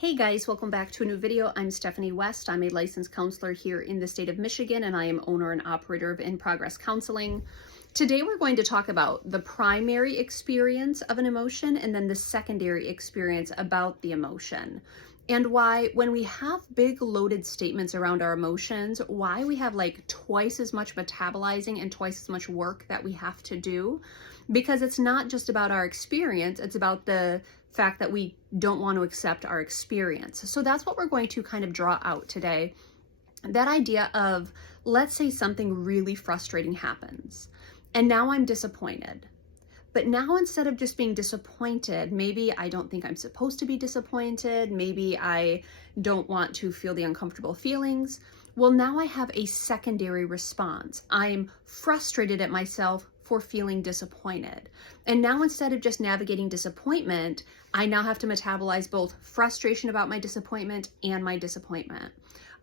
Hey guys, welcome back to a new video. I'm Stephanie West. I'm a licensed counselor here in the state of Michigan, and I am owner and operator of In Progress Counseling. Today we're going to talk about the primary experience of an emotion and then the secondary experience about the emotion. And why, when we have big loaded statements around our emotions, why we have like twice as much metabolizing and twice as much work that we have to do. Because it's not just about our experience, it's about the fact that we don't want to accept our experience. So that's what we're going to kind of draw out today. That idea of, let's say something really frustrating happens, and now I'm disappointed. But now instead of just being disappointed, maybe I don't think I'm supposed to be disappointed, maybe I don't want to feel the uncomfortable feelings. Well, now I have a secondary response. I'm frustrated at myself for feeling disappointed. And now instead of just navigating disappointment, I now have to metabolize both frustration about my disappointment and my disappointment.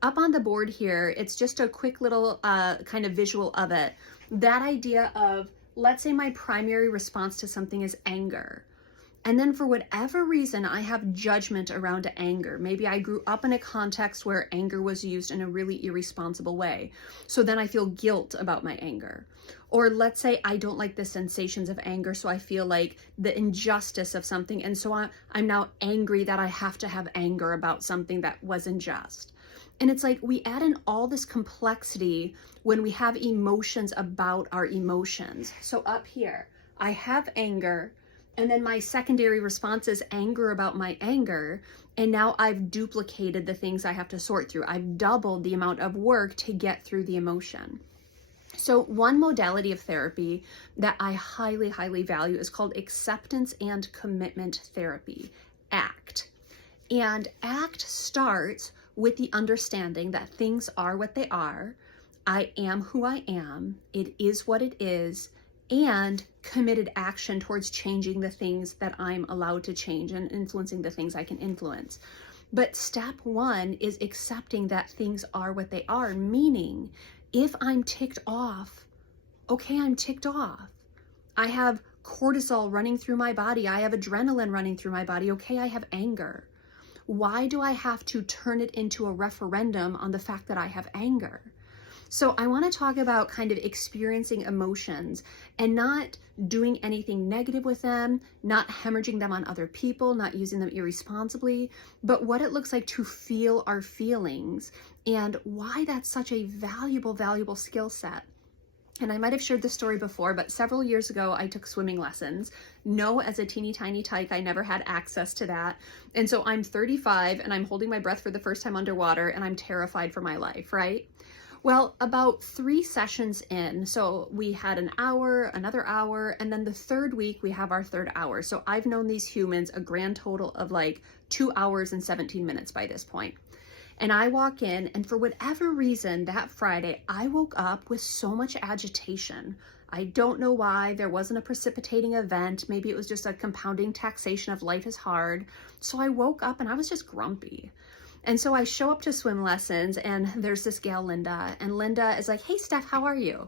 Up on the board here, it's just a quick little kind of visual of it. That idea of, let's say my primary response to something is anger. And then for whatever reason, I have judgment around anger. Maybe I grew up in a context where anger was used in a really irresponsible way. So then I feel guilt about my anger. Or let's say I don't like the sensations of anger, so I feel like the injustice of something. And so I'm now angry that I have to have anger about something that was unjust. And it's like we add in all this complexity when we have emotions about our emotions. So up here, I have anger, and then my secondary response is anger about my anger. And now I've duplicated the things I have to sort through. I've doubled the amount of work to get through the emotion. So one modality of therapy that I highly, highly value is called acceptance and commitment therapy, ACT. And ACT starts with the understanding that things are what they are. I am who I am. It is what it is. And committed action towards changing the things that I'm allowed to change and influencing the things I can influence. But step one is accepting that things are what they are, meaning if I'm ticked off, okay, I'm ticked off. I have cortisol running through my body. I have adrenaline running through my body. Okay, I have anger. Why do I have to turn it into a referendum on the fact that I have anger? So I want to talk about kind of experiencing emotions and not doing anything negative with them, not hemorrhaging them on other people, not using them irresponsibly, but what it looks like to feel our feelings and why that's such a valuable, valuable skill set. And I might have shared this story before, but several years ago, I took swimming lessons. No, as a teeny tiny tyke, I never had access to that. And so I'm 35 and I'm holding my breath for the first time underwater and I'm terrified for my life, right? Well, about 3 sessions in, so we had an hour, another hour, and then the third week we have our third hour. So I've known these humans a grand total of like 2 hours and 17 minutes by this point. And I walk in, and for whatever reason, that Friday, I woke up with so much agitation. I don't know why. There wasn't a precipitating event. Maybe it was just a compounding taxation of life is hard. So I woke up and I was just grumpy. And so I show up to swim lessons and there's this gal, Linda, and Linda is like, hey, Steph, how are you?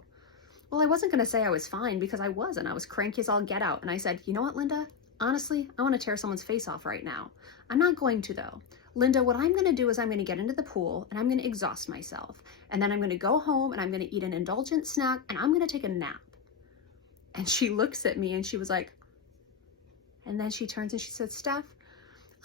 Well, I wasn't going to say I was fine because I wasn't. I was cranky as all get out. And I said, you know what, Linda? Honestly, I want to tear someone's face off right now. I'm not going to though. Linda, what I'm going to do is I'm going to get into the pool and I'm going to exhaust myself. And then I'm going to go home and I'm going to eat an indulgent snack and I'm going to take a nap. And she looks at me and she was like, and then she turns and she said, Steph,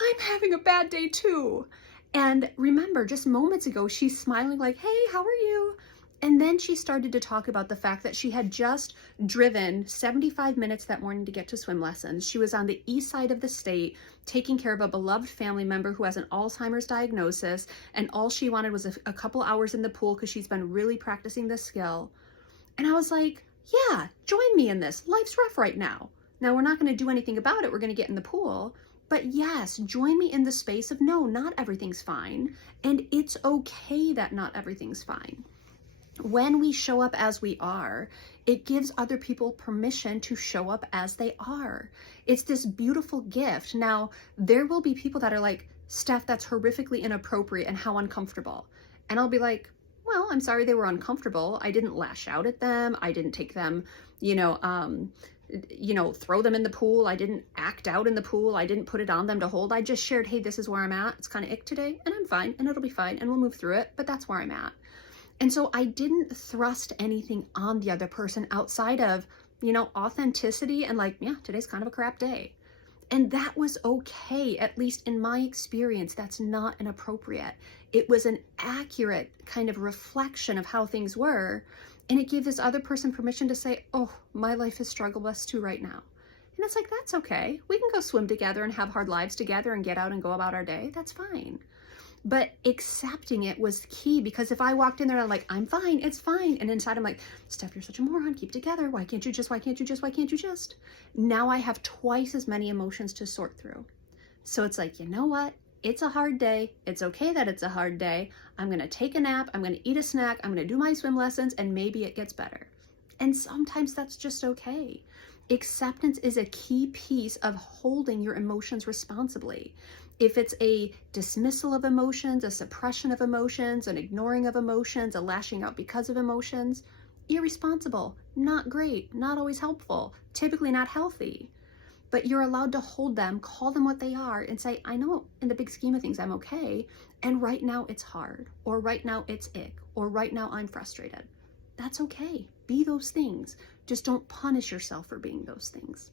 I'm having a bad day too. And remember, just moments ago, she's smiling like, hey, how are you? And then she started to talk about the fact that she had just driven 75 minutes that morning to get to swim lessons. She was on the east side of the state, taking care of a beloved family member who has an Alzheimer's diagnosis. And all she wanted was a couple hours in the pool because she's been really practicing this skill. And I was like, yeah, join me in this. Life's rough right now. Now, we're not going to do anything about it. We're going to get in the pool. But yes, join me in the space of no, not everything's fine. And it's okay that not everything's fine. When we show up as we are, it gives other people permission to show up as they are. It's this beautiful gift. Now, there will be people that are like, Steph, that's horrifically inappropriate and how uncomfortable. And I'll be like, well, I'm sorry they were uncomfortable. I didn't lash out at them. I didn't take them, throw them in the pool. I didn't act out in the pool. I didn't put it on them to hold. I just shared, hey, this is where I'm at. It's kind of ick today and I'm fine and it'll be fine and we'll move through it, but that's where I'm at. And so I didn't thrust anything on the other person outside of, authenticity and like, yeah, today's kind of a crap day. And that was okay, at least in my experience. That's not inappropriate. It was an accurate kind of reflection of how things were. And it gave this other person permission to say, oh, my life is struggle bus too right now. And it's like, that's okay. We can go swim together and have hard lives together and get out and go about our day. That's fine. But accepting it was key, because if I walked in there and I'm like, I'm fine, it's fine. And inside I'm like, Steph, you're such a moron, keep together. Why can't you just? Now I have twice as many emotions to sort through. So it's like, you know what? It's a hard day. It's okay that it's a hard day. I'm going to take a nap. I'm going to eat a snack. I'm going to do my swim lessons and maybe it gets better. And sometimes that's just okay. Acceptance is a key piece of holding your emotions responsibly. If it's a dismissal of emotions, a suppression of emotions, an ignoring of emotions, a lashing out because of emotions, irresponsible, not great, not always helpful, typically not healthy. But you're allowed to hold them, call them what they are, and say, I know in the big scheme of things I'm okay, and right now it's hard, or right now it's ick, or right now I'm frustrated. That's okay. Be those things. Just don't punish yourself for being those things.